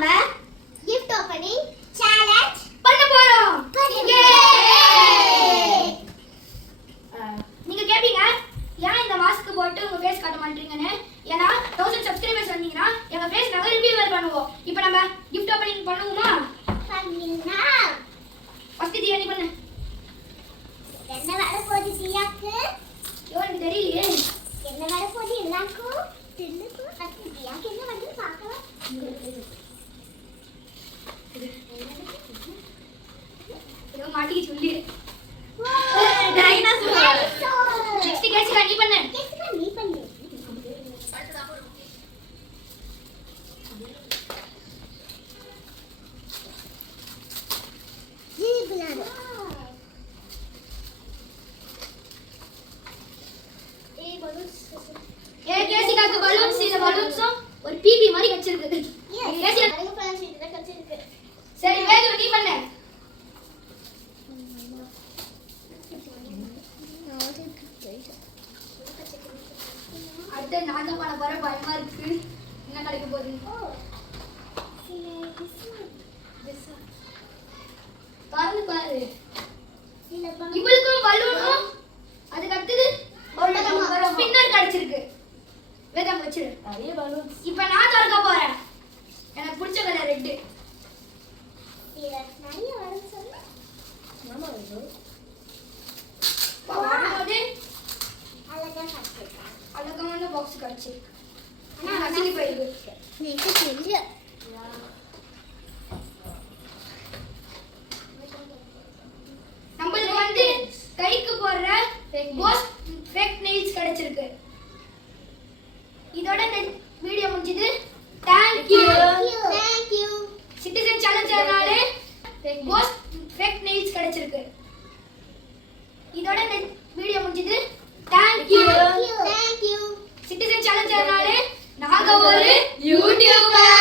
நாம gift opening challenge பண்ண போறோம். நீங்க கேப்பீங்க ஏன் இந்த மாஸ்க் போட்டு உங்க ஃபேஸ் காட்ட மாட்டீங்கன்னு? ஏன்னா 1000 சப்ஸ்கிரைபர்ஸ் வந்தீங்கன்னா எங்க ஃபேஸ் நாங்க ரிவீல் பண்ணுவோம். இப்போ நம்ம gift opening பண்ணுவோமா? பண்ணலாம். ஃபர்ஸ்ட் தியா நீ பண்ணு. என்ன வர போகுது தியாக்கு? எனக்கு தெரியலையே. என்ன வர போகுது எல்லாருக்கும்? தெரியல. ஃபர்ஸ்ட் தியாக்கு என்ன வந்து பார்க்கலாம். இதோ மாட்டிக்கு சொல்லி. டைனோசர். நெக்ஸ்ட் கேட்சிகா நீ பண்ணு. கேட்சிகா நீ பண்ணு. கேசிகாக்கு பலூன்ஸ் இந்த பலூன்ஸும் ஒரு பிபி மாதிரி கச்சிருக்கு. கேசிகா நிறைய பலூன்ஸ் இதுல கச்சிருக்கு. சரி வேது நீ பண்ணு. அடுத்து நான் தான் பண்ண போறேன். பயமா இருக்கு. என்ன கிடைக்க போகுது? பாருங்க பாரு. இவளுக்கும் பலூனும் அதுக்கு அடுத்தது ஒரு ஸ்பின்னர் கிடைச்சிருக்கு. வேதம் வச்சிரு. நிறைய பலூன்ஸ். இப்போ நான் திறக்க போறேன். எனக்கு பிடிச்ச கலர் ரெட். இதுல நிறைய பலூன்ஸ் சொன்னா மாமா வருது. பாருங்க அழகான பாக்ஸ் கிடைச்சிருக்கு. ஆனா அசிங்கி போயிருக்கு. நீக்கு தெரியல. நம்மளுக்கு வந்து கைக்கு போடுற போஸ் ஃபேக் நெயில்ஸ் கிடைச்சிருக்கு. இதோட வீடியோ முடிஞ்சது. Thank you. சிட்டிசன் சேலஞ்சானால போஸ் ஃபேக் நெயில்ஸ் கிடைச்சிருக்கு. இதோட வீடியோ முடிஞ்சது. Thank you. சிட்டிசன் சேலஞ்சானால நாங்க ஒரு யூடியூபர்